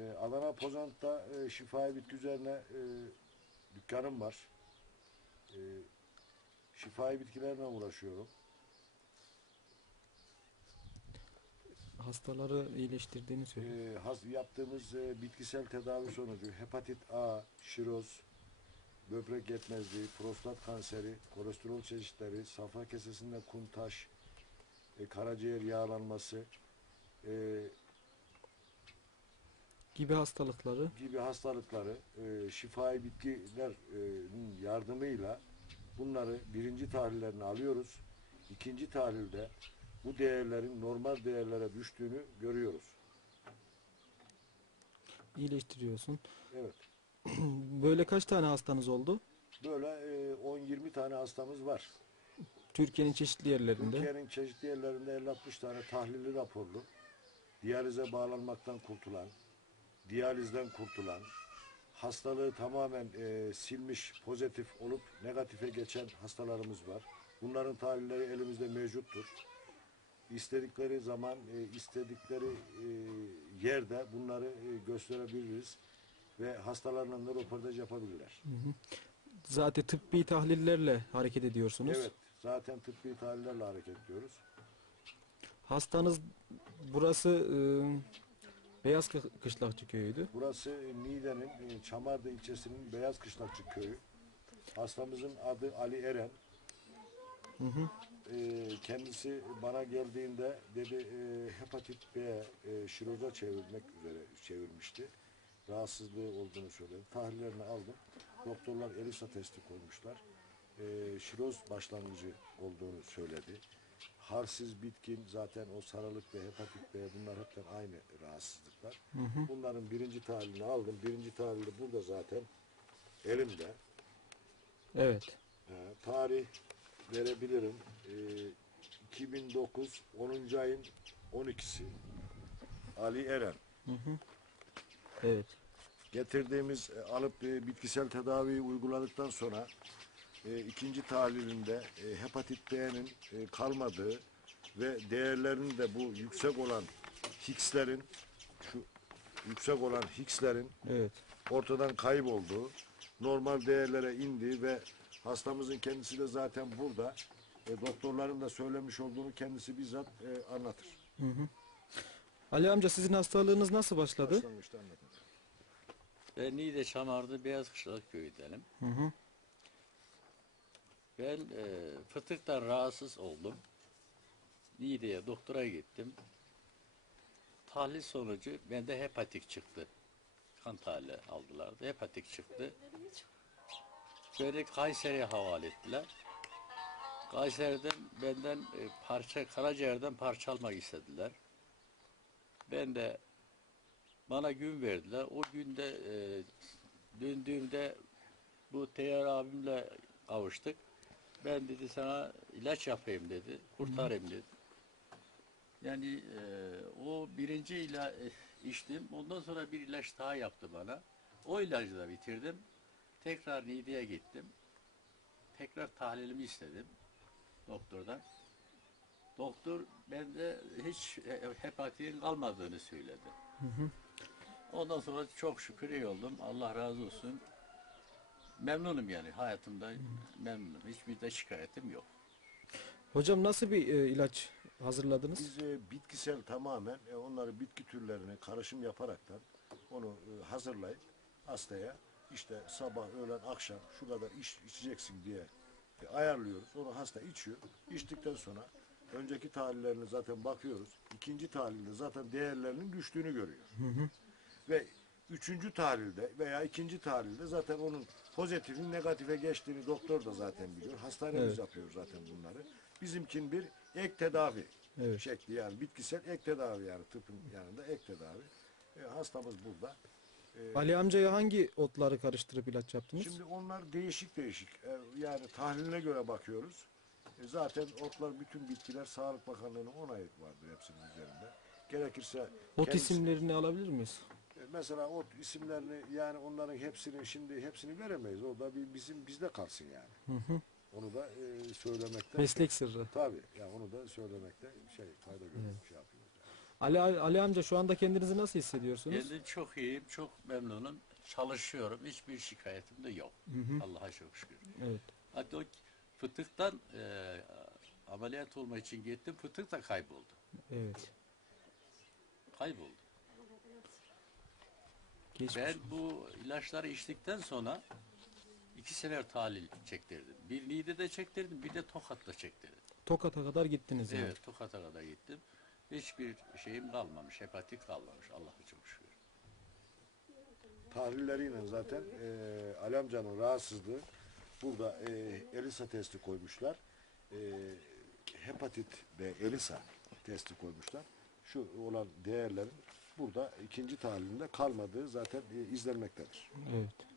Ee, Adana Pozant'ta e, şifahi bitki üzerine e, dükkanım var. E, şifahi bitkilerle uğraşıyorum. Hastaları iyileştirdiğini söylüyor. E, has, yaptığımız e, bitkisel tedavi sonucu hepatit A, şiroz, böbrek yetmezliği, prostat kanseri, kolesterol çeşitleri, safra kesesinde kum taş, e, karaciğer yağlanması e, Gibi hastalıkları gibi hastalıkları e, şifahi bitkilerin yardımıyla bunları birinci tahlillerini alıyoruz. İkinci tahlilde bu değerlerin normal değerlere düştüğünü görüyoruz. iyileştiriyorsun. Evet. Böyle kaç tane hastanız oldu? Böyle e, 10-20 tane hastamız var. Türkiye'nin çeşitli yerlerinde. Türkiye'nin çeşitli yerlerinde 50-60 tane tahlilli raporlu, diyalize bağlanmaktan kurtulan, diyalizden kurtulan, hastalığı tamamen e, silmiş, pozitif olup negatife geçen hastalarımız var. Bunların tahlilleri elimizde mevcuttur. İstedikleri zaman, e, istedikleri e, yerde bunları e, gösterebiliriz ve hastalarla da röportaj yapabilirler. Zaten tıbbi tahlillerle hareket ediyorsunuz. Evet, zaten tıbbi tahlillerle hareket ediyoruz. Hastanız burası e, Beyaz Kı- Kışlakçı köyüydü. Burası Niğde'nin e, Çamardı ilçesinin Beyaz Kışlakçı köyü. Hastamızın adı Ali Eren. E, kendisi bana geldiğinde dedi e, hepatit B e, şiroza çevirmek üzere çevirmişti. Rahatsızlığı olduğunu söyledi. Tahlillerini aldım. Doktorlar ELISA testi koymuşlar. E, şiroz başlangıcı olduğunu söyledi. Harsiz bitkin zaten o sarılık ve hepatit B bunlar hepten aynı rahatsızlıklar. Bunların birinci tahlilini aldım. Birinci tahlili burada zaten elimde. Evet. Ha, tarih verebilirim. Ee, 2009 10. ayın 12'si. Ali Eren. Evet. Getirdiğimiz e, alıp e, bitkisel tedaviyi uyguladıktan sonra e, ikinci tahlilinde e, hepatit B'nin e, kalmadığı ve değerlerinin de bu yüksek olan Hicks'lerin şu yüksek olan Hicks'lerin Evet. ortadan kaybolduğu, normal değerlere indiği ve hastamızın kendisi de zaten burada e, doktorların da söylemiş olduğunu kendisi bizzat e, anlatır. Ali amca sizin hastalığınız nasıl başladı? Başlangıçta anlatır. Ben Niğde Çamardı Beyaz Kışlak köyündenim. Hı hı. Ben e, fıtıktan rahatsız oldum. Niğde'ye doktora gittim. Tahlil sonucu bende hepatik çıktı. Kan tahlili aldılar. Hepatik çıktı. Beni Kayseri'ye havale ettiler. Kayseri'den benden e, parça, karaciğerden parça almak istediler. Ben de bana gün verdiler. O günde e, döndüğümde bu Teyyar abimle kavuştuk. Ben dedi sana ilaç yapayım dedi. Kurtarayım dedi. Yani e, o birinci ila e, içtim. Ondan sonra bir ilaç daha yaptı bana. O ilacı da bitirdim. Tekrar Niğde'ye gittim. Tekrar tahlilimi istedim doktordan. Doktor bende hiç e, hepatitin kalmadığını söyledi. Ondan sonra çok şükür iyi oldum. Allah razı olsun. Memnunum yani hayatımda memnunum. Hiçbir de şikayetim yok. Hocam nasıl bir e, ilaç hazırladınız? Biz e, bitkisel tamamen e, onları bitki türlerine karışım yaparaktan onu e, hazırlayıp hastaya işte sabah, öğlen, akşam şu kadar iç, içeceksin diye e, ayarlıyoruz. Onu hasta içiyor. İçtikten sonra önceki tahlillerine zaten bakıyoruz. İkinci tahlilde zaten değerlerinin düştüğünü görüyor. Ve üçüncü tahlilde veya ikinci tahlilde zaten onun pozitifin negatife geçtiğini doktor da zaten biliyor. Hastanemiz Evet. yapıyor zaten bunları. Bizimkin bir ek tedavi Evet. şekli yani bitkisel ek tedavi yani tıpın yanında ek tedavi. E, hastamız burada. E, Ali amcaya hangi otları karıştırıp ilaç yaptınız? Şimdi onlar değişik değişik. E, yani tahliline göre bakıyoruz. E, zaten otlar bütün bitkiler Sağlık Bakanlığı'nın onayı vardır hepsinin üzerinde. Gerekirse Ot kendisi- isimlerini alabilir miyiz? Mesela ot isimlerini yani onların hepsini şimdi hepsini veremeyiz. O da bir bizim bizde kalsın yani. Onu da e, söylemekte Meslek sırrı. tabii yani onu da söylemekte şey fayda görüyoruz şey yapıyoruz. Ali, Ali amca şu anda kendinizi nasıl hissediyorsunuz? Kendim çok iyiyim, çok memnunum. Çalışıyorum. Hiçbir şikayetim de yok. Allah'a çok şükür. Evet. Hatta o fıtıktan e, ameliyat olma için gittim. Fıtık da kayboldu. Evet. Kayboldu. Geçmiş. Ben bu ilaçları içtikten sonra iki sefer tahlil çektirdim. Bir Niğde'de çektirdim, bir de Tokat'ta çektirdim. Tokat'a kadar gittiniz yani. Evet, Tokat'a kadar gittim. Hiçbir şeyim kalmamış, hepatit kalmamış. Allah'a çok şükür. Tahlilleriyle zaten e, Ali amcanın rahatsızlığı burada e, ELISA testi koymuşlar. E, hepatit ve ELISA testi koymuşlar. Şu olan değerlerin burada ikinci tahlilinde kalmadığı zaten e, izlenmektedir. Evet.